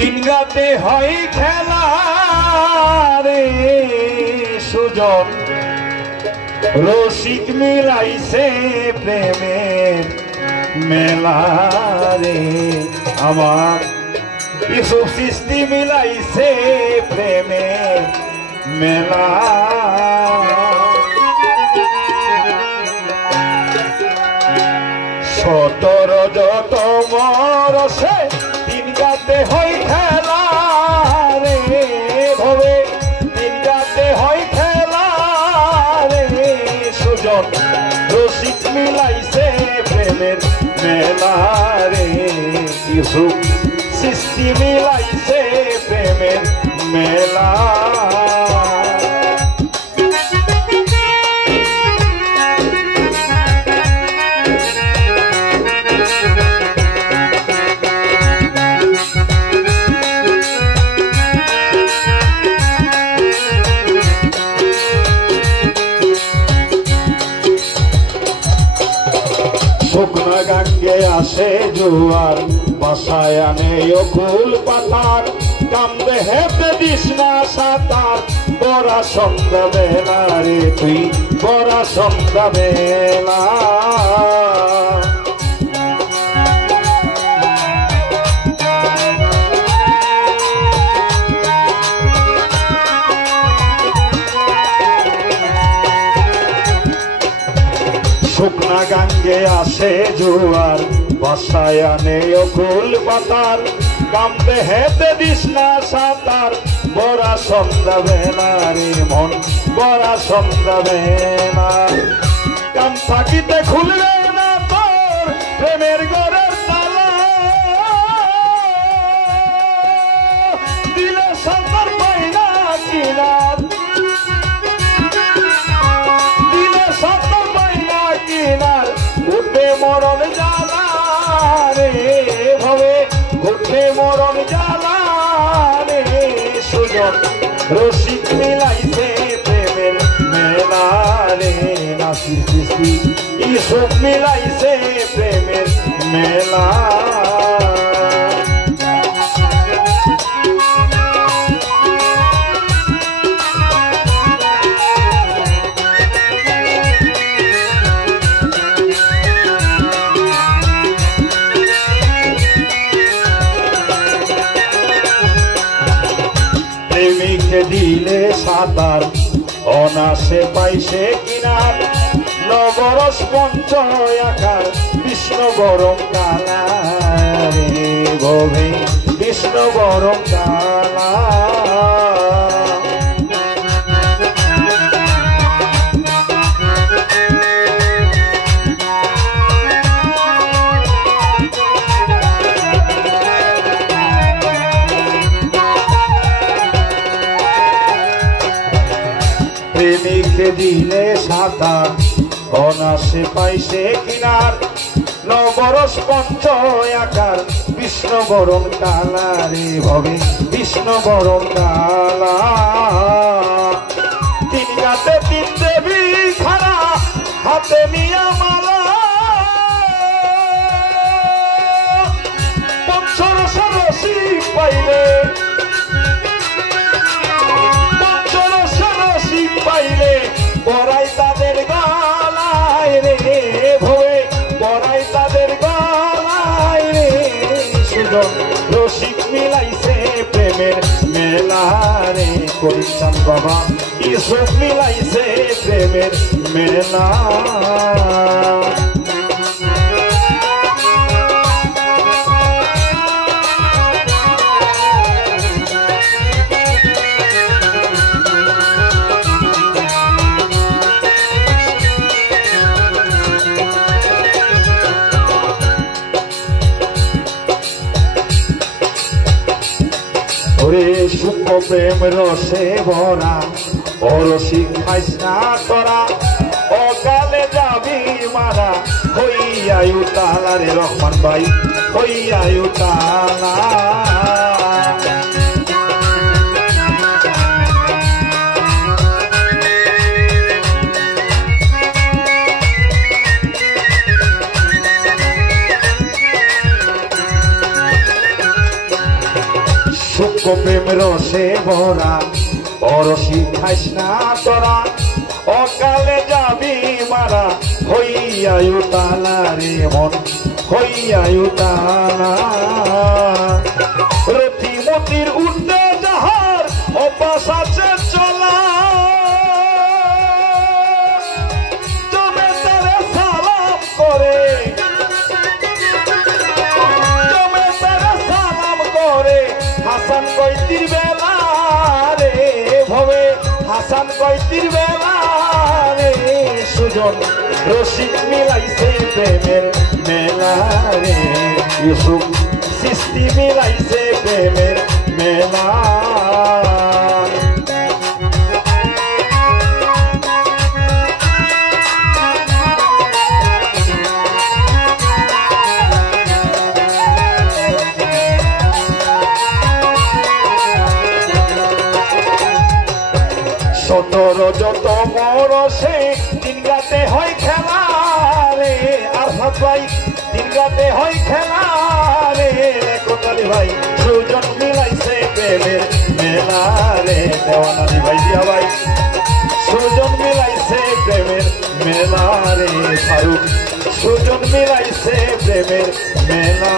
দিন রাতে হয় খেলা রে সুজন রসিক মিলাইছে প্রেমের মেলা রে আমার ইউসুফ সৃষ্টি মিলাইছে প্রেমের মেলা সতর যত মরসে দিন গাতে হয় খেলা রে ভবে দিন গাতে হয় খেলা রে সুজন রসিক মিলাইছে প্রেমের মেলা রে ইউসুফ সৃষ্টি মিলাইছে প্রেমের মেলা শুকনা গাঙ্গে আসে জোয়ার বাসায় আনে অকুল পাতার কামদে হেতে দিস না সাঁতার বড়া সন্ধ্যা বেলা রে তুই বড়া সন্ধ্যা বেলা শুকনা গাঙ্গে আসে জোয়ার বাসায় আনে অকুল পাতার কামতে হেতে দিস না সাঁতার বড়া সন্ধ্যা বেলা রে মন বড়া সন্ধ্যা বেলা কাম থাকিতে খুলবে না তোর প্রেমের ঘরের তালা দিলে সন্তার পাই না কিনার দিলে সন্তার পাই না কিনার উঠে মরণ জ্বালা রে ভবে উঠে মরণ জ্বালা রে সুজন রসিক মিলাইছে প্রেমের মেলা রে নাসির সৃষ্টি ইউসুফ মিলাইছে প্রেমের মেলা প্রেমিকে দিলে সাঁতার অনাসে পাইছে কিনার নবরস পঞ্চয় আকার বিষ্ণু গরম কালা রে ভবে বিষ্ণু গরম কালা প্রেমিকে দিলে সাঁতার অনাসে পাইছে কিনার নবরস পঞ্চয় আকার বিষ্ণু বরণ কালা রে ভবে বিষ্ণু বরণ কালা তিন গাতে তিন দেবী খারা হাতে নিয়া মালা পঞ্চরস রসিক পাইলে পাইলে বড়াই তাদের গলায় রে ভবে বড়াই তাদের গলায় রে সুজন রসিক মিলাইছে প্রেমের মেলা রে করিম বাবা ইউসুফ মিলাইছে প্রেমের মেলা সূক্ষ্ম প্রেম রসে ভরা অরসিক খাইস না করা অকালে যাবি মারা হইয়া উতালা রে রহমান ভাই হইয়া উতালা প্রেম রসে ভরা পরশি খাইস না তোরা অকালে যাবি মারা হইয়া উতালা রে মন হইয়া উতালা রতিমতির উঠে যাহার অভ্যাস আছে চলা জমে তারে সালাম করে জমে তারে সালাম করে হাসান কইতির বেলা রে ভবে হাসান কইতির বেলা রে সুজন রসিক মিলাইছে প্রেমের মেলা রে ইউসুফ সৃষ্টি মিলাইছে প্রেমের মেলা সতর যত বরসে দিন রাতে হয় খেলা রে আর ভাই দিন রাতে হয় খেলা রে কোটালি ভাই সুজন মিলাইছে প্রেমের মেলা রে দেওয়ানালি ভাই দিয়া ভাই সুজন মিলাইছে প্রেমের মেলা রে ফারুক সুজন মিলাইছে প্রেমের মেলা